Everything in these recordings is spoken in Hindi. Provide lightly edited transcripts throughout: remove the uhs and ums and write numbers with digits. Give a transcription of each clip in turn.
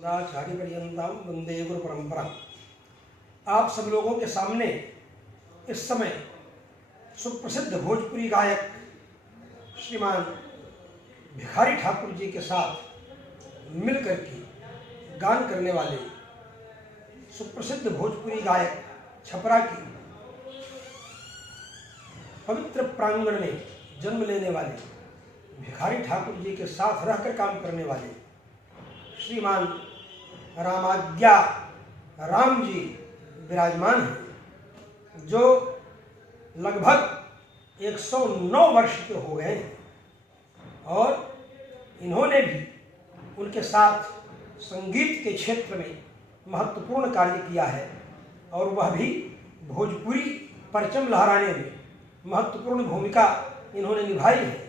सदाचार्य पर्यंतां वंदे गुरु परंपरा। आप सब लोगों के सामने इस समय सुप्रसिद्ध भोजपुरी गायक श्रीमान भिखारी ठाकुर जी के साथ मिलकर के गान करने वाले सुप्रसिद्ध भोजपुरी गायक छपरा की पवित्र प्रांगण में जन्म लेने वाले भिखारी ठाकुर जी के साथ रहकर काम करने वाले श्रीमान रामाज्ञा राम जी विराजमान हैं, जो लगभग 109 वर्ष के हो गए हैं और इन्होंने भी उनके साथ संगीत के क्षेत्र में महत्वपूर्ण कार्य किया है और वह भी भोजपुरी परचम लहराने में महत्वपूर्ण भूमिका इन्होंने निभाई है।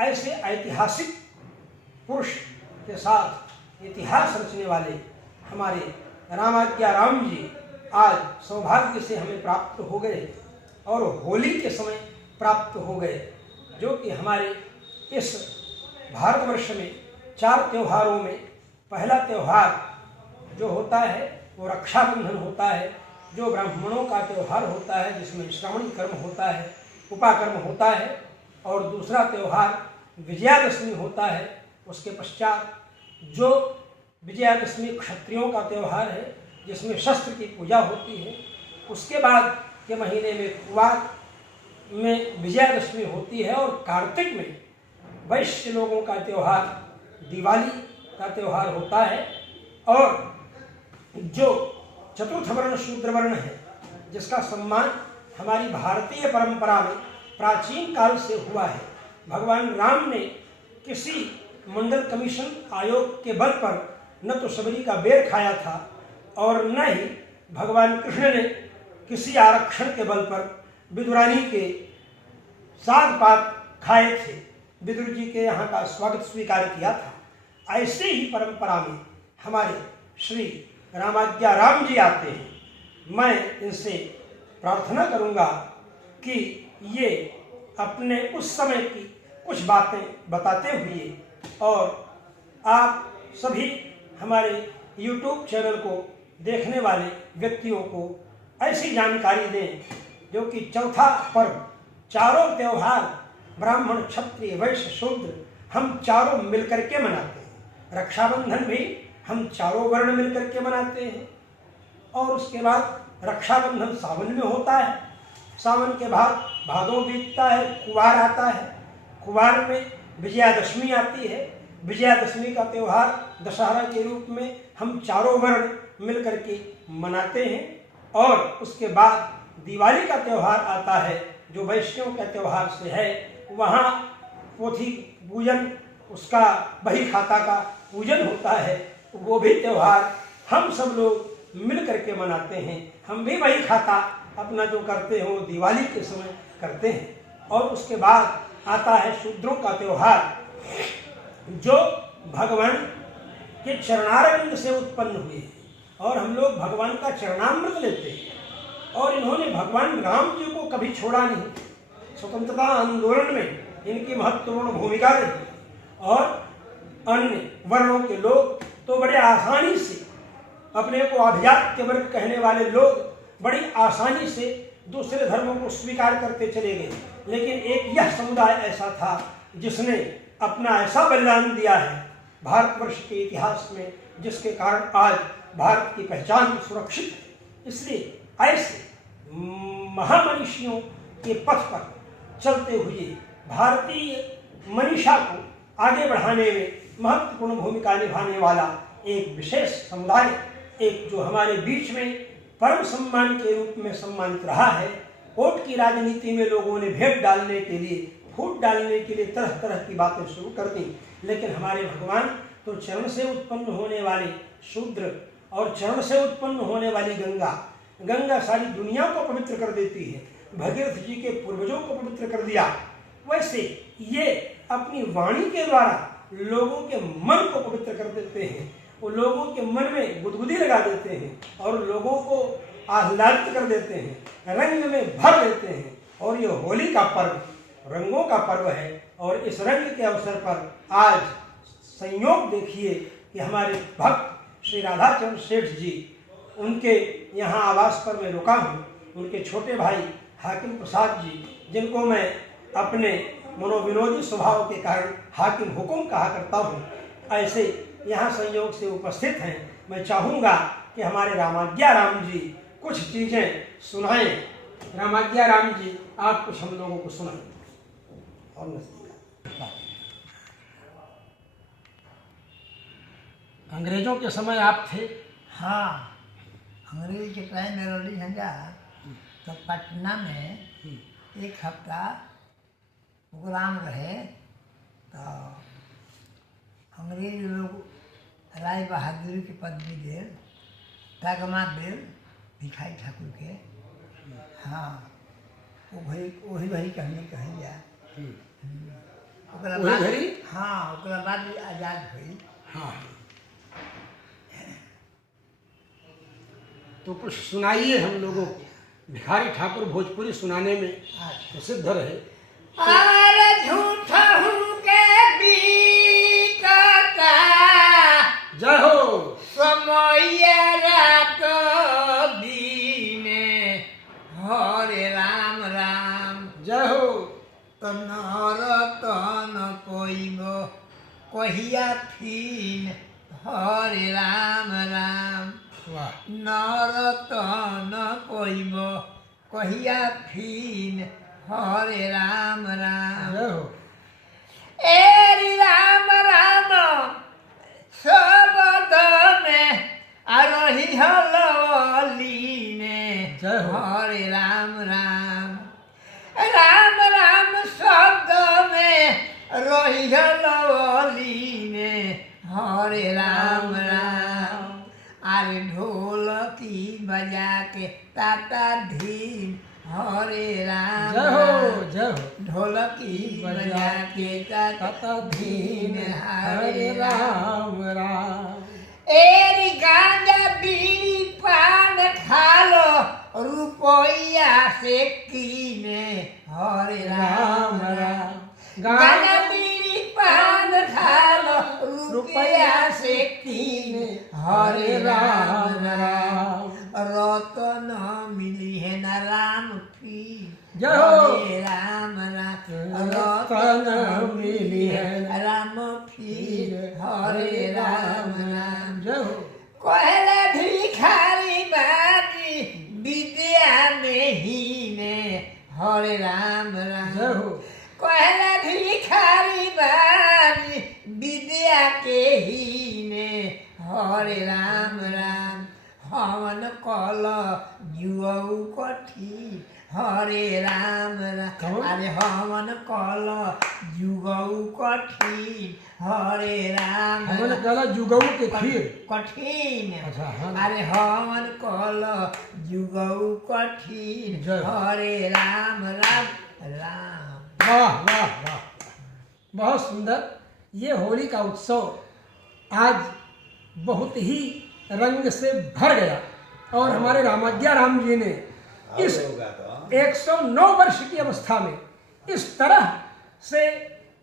ऐसे ऐतिहासिक पुरुष के साथ इतिहास रचने वाले हमारे रामाज्ञा राम जी आज सौभाग्य से हमें प्राप्त हो गए और होली के समय प्राप्त हो गए, जो कि हमारे इस भारतवर्ष में 4 त्योहारों में पहला त्यौहार जो होता है वो रक्षाबंधन होता है, जो ब्राह्मणों का त्यौहार होता है, जिसमें श्रावणी कर्म होता है, उपाकर्म होता है, और दूसरा त्यौहार विजयादशमी होता है। उसके पश्चात जो विजयादशमी क्षत्रियों का त्यौहार है, जिसमें शस्त्र की पूजा होती है। उसके बाद के महीने में कुवार में विजयादशमी होती है और कार्तिक में वैश्य लोगों का त्यौहार दिवाली का त्यौहार होता है। और जो चतुर्थ वर्ण शूद्र वर्ण है, जिसका सम्मान हमारी भारतीय परंपरा में प्राचीन काल से हुआ है। भगवान राम ने किसी मंडल कमीशन आयोग के बल पर न तो सबरी का बेर खाया था और न ही भगवान कृष्ण ने किसी आरक्षण के बल पर विदुरानी के साग पात खाए थे, विदुर जी के यहाँ का स्वागत स्वीकार किया था। ऐसे ही परंपरा में हमारे श्री रामाज्ञा राम जी आते हैं। मैं इनसे प्रार्थना करूँगा कि ये अपने उस समय की कुछ बातें बताते हुए और आप सभी हमारे YouTube चैनल को देखने वाले व्यक्तियों को ऐसी जानकारी दें जो कि चौथा पर्व, चारों त्यौहार ब्राह्मण क्षत्रिय वैश्य शूद्र हम चारों मिलकर के मनाते हैं। रक्षाबंधन भी हम चारों वर्ण मिलकर के मनाते हैं। और उसके बाद रक्षाबंधन सावन में होता है, सावन के बाद भादों बीतता है, कुवार आता है, कुवार में विजयादशमी आती है, विजयादशमी का त्यौहार दशहरा के रूप में हम चारों वर्ण मिलकर के मनाते हैं। और उसके बाद दिवाली का त्यौहार आता है, जो वैश्यों का त्यौहार से है। वहाँ पोथी पूजन, उसका बही खाता का पूजन होता है, वो भी त्यौहार हम सब लोग मिल करके मनाते हैं। हम भी वही खाता अपना जो करते हैं वो दिवाली के समय करते हैं। और उसके बाद आता है शूद्रों का त्यौहार, जो भगवान के चरणारविंद से उत्पन्न हुए और हम लोग भगवान का चरणामृत लेते हैं। और इन्होंने भगवान राम जी को कभी छोड़ा नहीं। स्वतंत्रता आंदोलन में इनकी महत्वपूर्ण भूमिका रही और अन्य वर्णों के लोग तो बड़े आसानी से, अपने को अभिजात्य वर्ग कहने वाले लोग बड़ी आसानी से दूसरे धर्मों को स्वीकार करते चले गए। लेकिन एक यह समुदाय ऐसा था जिसने अपना ऐसा बलिदान दिया है भारतवर्ष के इतिहास में, जिसके कारण आज भारत की पहचान सुरक्षित है। इसलिए ऐसे महामनीषियों के पथ पर चलते हुए भारतीय मनीषा को आगे बढ़ाने में महत्वपूर्ण भूमिका निभाने वाला एक विशेष समुदाय, एक जो हमारे बीच में परम सम्मान के रूप में सम्मानित रहा है। वोट की राजनीति में लोगों ने भेद डालने के लिए, फूट डालने के लिए तरह तरह की बातें शुरू कर दी, लेकिन हमारे भगवान तो चरण से उत्पन्न होने वाले शूद्र और चरण से उत्पन्न होने वाली गंगा, गंगा सारी दुनिया को पवित्र कर देती है। भगीरथ जी के पूर्वजों को पवित्र कर दिया, वैसे ये अपनी वाणी के द्वारा लोगों के मन को पवित्र कर देते हैं। वो लोगों के मन में गुदगुदी लगा देते हैं और लोगों को आह्लादित कर देते हैं, रंग में भर देते हैं। और ये होली का पर्व रंगों का पर्व है और इस रंग के अवसर पर आज संयोग देखिए कि हमारे भक्त श्री राधाचंद्र सेठ जी, उनके यहाँ आवास पर मैं रुका हूँ। उनके छोटे भाई हाकिम प्रसाद जी, जिनको मैं अपने मनोविनोदी स्वभाव के कारण हाकिम हुकुम कहा करता हूँ, ऐसे यहाँ संयोग से उपस्थित हैं। मैं चाहूँगा कि हमारे रामाज्ञा राम जी कुछ चीज़ें सुनाएं। रामाज्ञा राम जी, आप कुछ हम लोगों को सुनाएं। और अंग्रेजों के समय आप थे? हाँ, अंग्रेज के टाइम में रही हंगा तो पटना में एक हफ्ता प्रोग्राम रहे। तो अंग्रेज लोग राय बहादुरी की पदवी दे, तगमा दे भिखारी ठाकुर के। हाँ, वही वही कहने कही जा। ओकरा बाद हाँ, ओकरा बाद आज़ाद हुई। हाँ, तो कुछ सुनाइए हम लोगों को। भिखारी ठाकुर भोजपुरी सुनाने में प्रसिद्ध रहे। अरे झूठा हूँ के बीतता जय हो समय रात दीने, हरे राम राम। जय हो तनर तन कोइब कहिया फीन, हरे राम राम। वाह। नर तन कोइब कहिया फीन, हरे राम राम। जय हो एरि राम राम शब्द में आरोही हलवलीने, जय हो। हरे राम राम। राम राम शब्द में रही हलवलीने, हरे राम राम। अरे ढोलकी बजा के ताता धीन, हरे राम जय हो जय हो। ढोलकी बजा के ताता धीन, हरे राम राम। एरी गांजा बीड़ी पान खालो रुपया से कीने, हरे राम राम। गांजा बीड़ी पान खालो रुपया से कीने, हरे राम राम। रतन मिली है न राम की, जय हो। हरे राम राम। रतन मिली है राम फिर, हरे राम राम। जय हो। कहले भिखारी बाजी विद्या नहीं ने, हरे राम राम। जय हो। कहले भिखारी बाजी विद्या के ही ने, हरे राम राम। हवन कल जुआऊ कठी, हरे राम राम। अरे हवन कल जुगऊ कठी, हरे राम। हमने कहा जुगऊ के खीर कठिन। अच्छा, हाँ। अरे हवन कल जुगऊ कठिन, जय। हरे राम राम राम। वाह वाह वाह, बहुत सुंदर। ये होली का उत्सव आज बहुत ही रंग से भर गया और हमारे रामाज्ञा राम जी ने इस 109 वर्ष की अवस्था में इस तरह से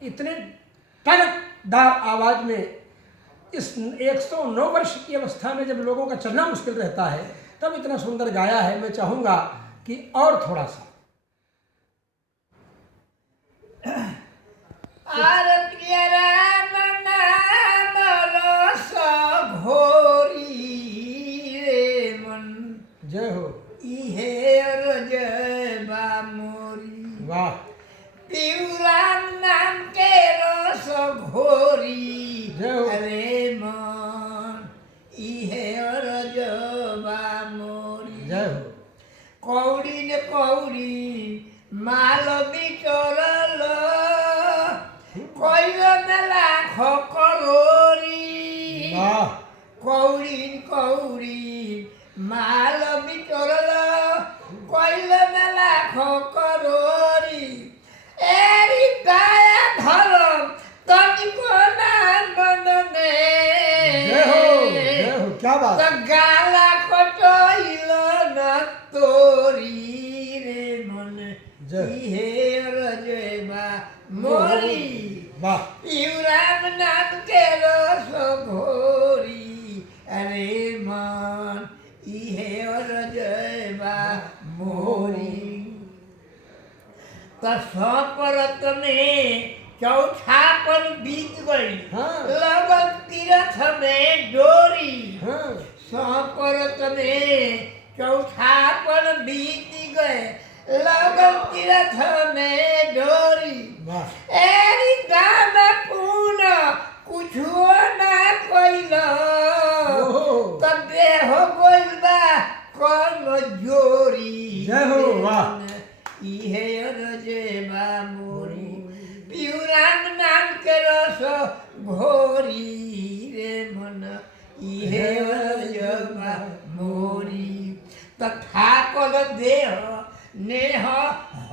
इतने टनकदार आवाज में, इस 109 वर्ष की अवस्था में जब लोगों का चलना मुश्किल रहता है तब इतना सुंदर गाया है। मैं चाहूंगा कि और थोड़ा सा। राम नाम रस घोरी रे मन, जय हो। इहे जय बा मोरी। वाह। राम नाम के रस घोरी जय हो। रे मन, इहे जय बा मोरी। जय हो। कौड़ी ने कौड़ी माल बिचरल, कइल लाख करोड़ी। वाह। कौड़ी कौड़ी माल बिचरल, कइल लाख करोड़ी। एरी दया धरम तनिको ना बनने, जय हो जय हो, क्या बात। तो गाला कटइल न तोरी रे मन, इहे जय बा मोरी। वाह। राम नाम के रस घोरी अरे मन इहे रजबा मोरी तो सपरत में चौथापन बीत गई हाँ। लगन तीरथ में डोरी हाँ। सपरत में चौथापन बीत गए लगन तीरथ में डोरी वाह एरी दान पूर्ण कुछो ना कइल तब हो गइल बा कम जोरी जय हो, वाह। इहे रजेबा मोरी पिउरान नाम के रस घोरी रे मन इहे रजेबा मोरी तथा कल देह नेह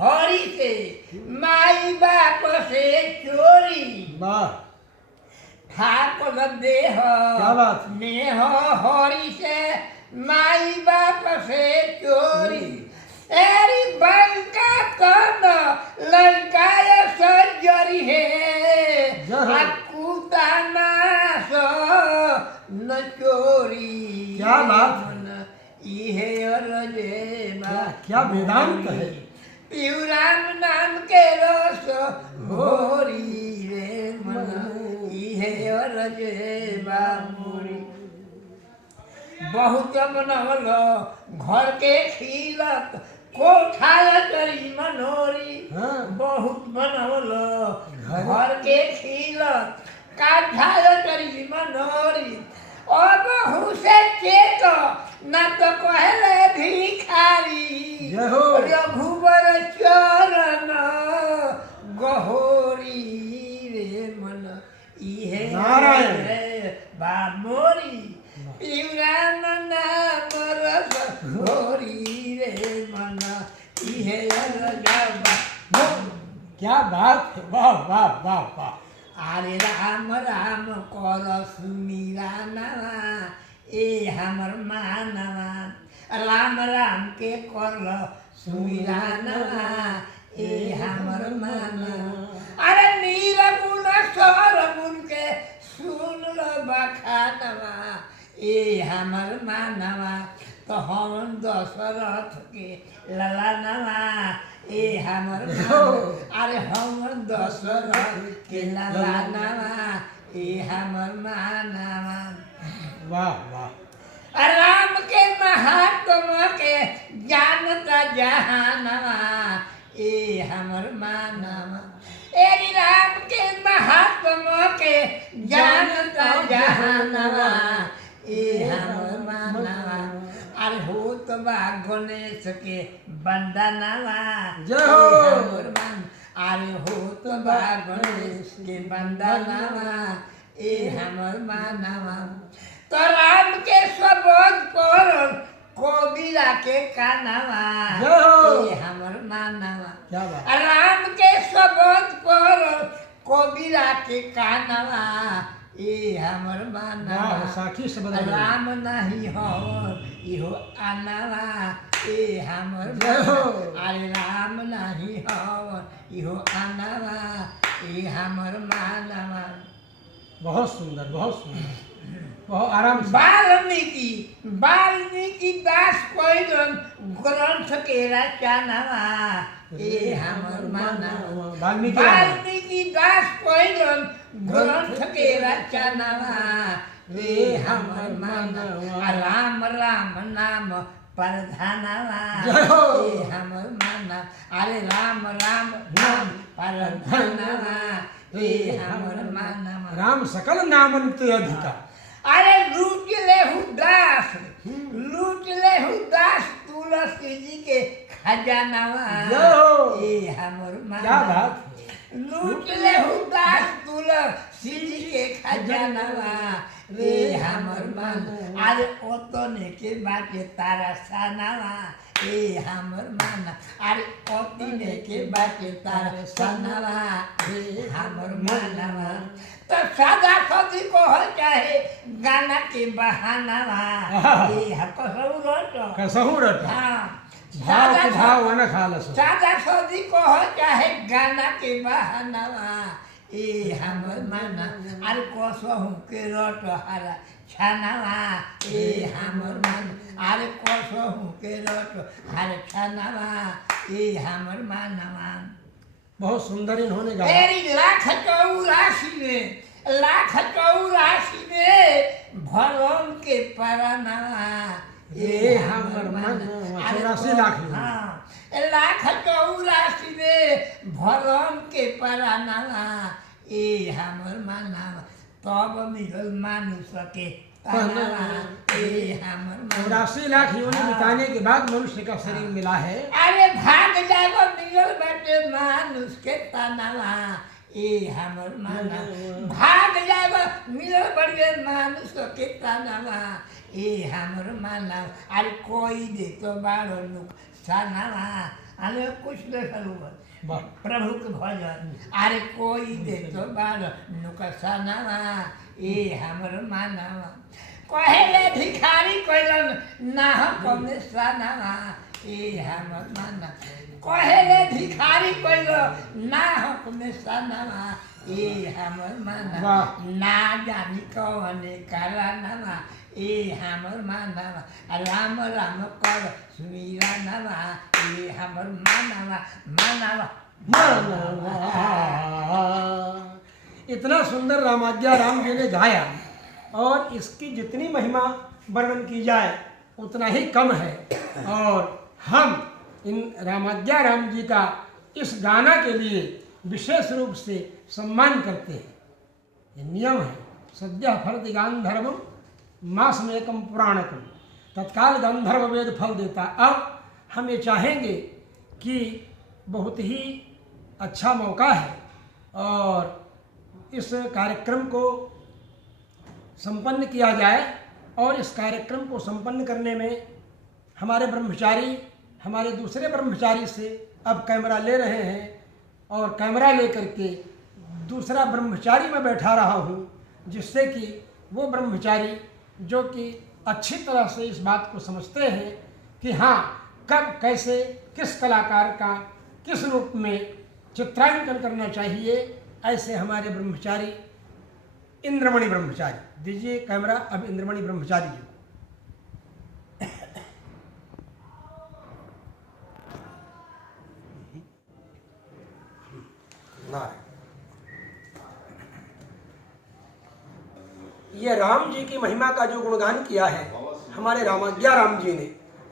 हरि से माई बाप से चोरी वाह ठाकुर देह क्या बात? नेह हरि से माई बाप से चोरी एरी बंका तन लंकाय सजरी है जय। कुताना न चोरी क्या बात? इहे रजेबा क्या वेदांत है। पिउराम नाम के रस घोरी रे मन इहे रजेबा मोरी बहुत मनवल घर के खिलत कोठाया करी मनोरी हाँ। बहुत मनवल घर के खिलत काठाया करी मनोरी अब हुसे चेत न तो कहले भिखारी जय हो। रघुबर चरण गहोरी रे मन इहे नारायण। बा मोरी पिउरान नाम रस घोरी रे मन इहे रजबा क्या बात है वाह वाह वाह वाह अरे राम राम कर सुमीरा नवा ए हमर मानवा राम राम के कर सुमीरा नवा ए हमर मानवा अरे नीरगुण सरगुण के सुन लो बखानवा ए हमर मानवा तो हम दशरथ के लला नवा ए हमर मानवा अरे हमर दशरथ के लला नवा ए हमर मानवा वाह वाह राम के महात्मा के जानता जहानवा ए हमर मानवा ए राम के महात्मा के जानता जहानवा ए हमर मानवा अरे होत बा गणेश के बंदनवा जय हो। हमर मान अरे होत बा गणेश के बंदनवा ए हमर मानवा तो राम के सबोध पर कोबिला के कानवा जय हो। ए हमर मानवा क्या बात राम के सबोध पर कोबिला के कानवा ए हमर मानवा वाह साखी शब्द है। राम नहीं हो इहो आनवा ए हमर जय हो। अरे राम नहीं हो इहो आनवा ए हमर मानवा बहुत सुंदर बहुत बहुत आराम से वाल्मीकि दास कोइलन ग्रंथ के रचनवा ए हमर मानवा वाल्मीकि दास कोइलन ग्रंथ के रचनवा ए हमर मानवा राम राम नाम प्रधानवा जय हो। ए हमर मानवा अरे राम राम नाम प्रधानवा ए हमर मानवा राम सकल नामन ते अधिका अरे लूट ले दास तुलसी जी के खजानवा जय हो। ए हमर क्या मानवा बात लूट ले दास तुलसी जी के खजानवा रे हमर मान आज ओतने के बाटे तारा सानावा ए हमर मान अरे ओतने के बाटे तारा सानावा रे हमर मानवा तो सादा सदी को हो चाहे गाना के बहानावा ए कसहु रट हाँ भाव के भाव न खालस सादा सदी को हो चाहे गाना के बहानावा ए हमर माना अरे कसहु के रट हारा छानावा ए हमर मान अरे कसहु के रट अरे छानावा ए हमर मानवा। बहुत सुंदर इन्होंने गाया। तेरी लाख चौरासी में भरम के परनावा ए हमर मानवा। 84 लाख में। हाँ, लाख 84 में भरम के परनावा ए हमर मानवा। तब मिलल मानुष के पहनावा ए हमर मानवा। 84 लाख योनि बिताने के बाद मनुष्य का शरीर मिला है। अरे भाग जागो मिलल बाटे मानुष के पहनावा ए हमर मानवा। भाग जागो मिलल बाटे मानुष के पहनावा ए हमर मानवा। अरे कोई दे तो बारो नुकसानवा। अरे कुछ देखल प्रभु के भजन अरे कोई दे तो बारो नुकसानवा ए हमर मानवा। कहेले भिखारी कइलन ना कमे सानवा ए हमर मानवा। कहेले भिखारी कइलो ना कमे सानवा ए हमर मानवा। ना जानी कौने कारणवा ए हमर मानवा। राम राम कर सुमीरा नवा ए हमर मानवा मानवा। इतना सुंदर रामाज्ञा राम जी ने गाया और इसकी जितनी महिमा वर्णन की जाए उतना ही कम है। और हम इन रामाज्ञा राम जी का इस गाना के लिए विशेष रूप से सम्मान करते हैं। ये नियम है। सद्य फलति गांधर्वम मासमेकम पुराणकम। तत्काल गांधर्व वेद फल देता। अब हम ये चाहेंगे कि बहुत ही अच्छा मौका है और इस कार्यक्रम को संपन्न किया जाए। और इस कार्यक्रम को संपन्न करने में हमारे ब्रह्मचारी हमारे दूसरे ब्रह्मचारी से अब कैमरा ले रहे हैं और कैमरा लेकर के दूसरा ब्रह्मचारी मैं बैठा रहा हूँ, जिससे कि वो ब्रह्मचारी जो कि अच्छी तरह से इस बात को समझते हैं कि हाँ कब कैसे किस कलाकार का किस रूप में चित्रांकन करना चाहिए, ऐसे हमारे ब्रह्मचारी इंद्रमणि ब्रह्मचारी। दीजिए कैमरा अब इंद्रमणि ब्रह्मचारी जी। ये राम जी की महिमा का जो गुणगान किया है हमारे रामाज्ञा राम जी ने,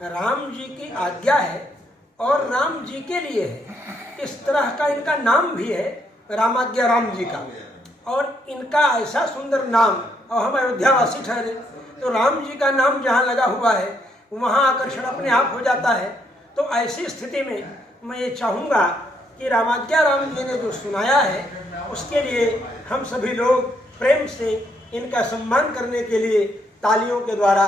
राम जी की आज्ञा है और राम जी के लिए है। इस तरह का इनका नाम भी है रामाज्ञा राम जी का। और इनका ऐसा सुंदर नाम, और हम अयोध्यावासी ठहरे तो राम जी का नाम जहाँ लगा हुआ है वहाँ आकर्षण अपने आप हो जाता है। तो ऐसी स्थिति में मैं ये चाहूँगा कि रामाज्ञा राम जी ने जो सुनाया है उसके लिए हम सभी लोग प्रेम से इनका सम्मान करने के लिए तालियों के द्वारा